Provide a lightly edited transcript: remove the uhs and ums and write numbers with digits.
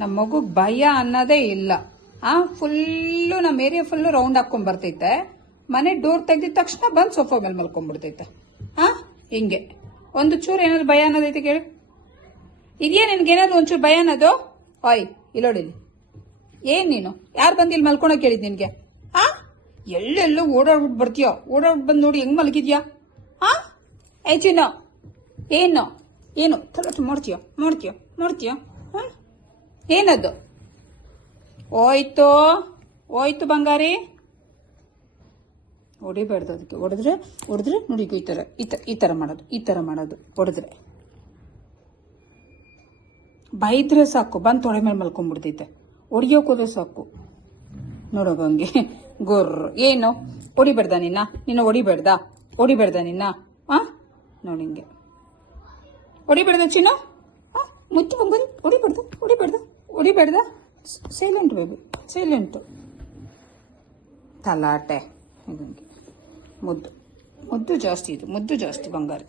ನಮ್ಮ ಮಗು ಭಯ ಅನ್ನೋದೇ ಇಲ್ಲ. ಫುಲ್ಲು ನಮ್ಮ ಏರಿಯಾ ಫುಲ್ಲು ರೌಂಡ್ ಹಾಕೊಂಡ್ ಬರ್ತೈತೆ. ಮನೆ ಡೋರ್ ತೆಗ್ದಿದ ತಕ್ಷಣ ಬಂದು ಸೋಫಾ ಮೇಲೆ ಮಲ್ಕೊಂಡ್ಬಿಡ್ತೈತೆ. ಹಿಂಗೆ ಒಂದು ಚೂರು ಏನಾದ್ರು ಭಯ ಅನ್ನೋದೈತೆ ಕೇಳಿ. ಇದೆಯಾ ನಿನ್ಗೇನಾದ್ರು ಒಂಚೂರು ಭಯ ಅನ್ನೋದು? ಓಯ್ ಇಲ್ಲೋಡಿಲಿ, ಏನ್ ನೀನು ಯಾರು ಬಂದು ಇಲ್ಲಿ ಮಲ್ಕೊಳಕ್ ಕೇಳಿದ್ ನಿನ್ಗೆ? ಎಲ್ಲೆಲ್ಲೋ ಓಡಾಡ್ಬಿಟ್ಟು ಬರ್ತೀಯೋ? ಓಡಾಡ್ಬಿಟ್ಟು ಬಂದು ನೋಡಿ ಹೆಂಗ್ ಮಲಗಿದ್ಯಾ? ಚಿನ್ನ ಏನು ಏನು ತಲಟು ಮಾಡ್ತೀಯೋ ಮಾಡ್ತೀಯೋ ಮಾಡ್ತೀಯೋ? ಏನದು? ಹೋಯ್ತು ಹೋಯ್ತು ಬಂಗಾರಿ. ಹೊಡಿಬಾರ್ದು, ಅದಕ್ಕೆ ಹೊಡೆದ್ರೆ ನೋಡಿ ಈ ತರ ಮಾಡೋದು ಹೊಡೆದ್ರೆ. ಬೈದ್ರೆ ಸಾಕು ಬಂದು ತೊಡೆ ಮೇಲೆ ಮಲ್ಕೊಂಡ್ಬಿಡ್ತೈತೆ. ಹೊಡಿಯೋಕೆ ಹೋದ್ರೆ ಸಾಕು ನೋಡೋದು ಹಂಗೆ ಗೊರ್ರು. ಏನು ಹೊಡಿಬೇಡ್ದ ನಿನ್ನ ಹೊಡಿಬೇಡ್ದ ನಿನ್ನ ನೋಡಿ ಹಿಂಗೆ ಹೊಡಿಬೇಡ್ದ ಚಿನ್ನು. ಮುಚ್ಚು ಬಂಗಾರಿ, ಹೊಡಿಬೇಡ್ದ. Silent baby, silent. ತಲಾಟೆ ಮುದ್ದು ಜಾಸ್ತಿ, ಇದು ಮುದ್ದು ಜಾಸ್ತಿ ಬಂಗಾರಿ.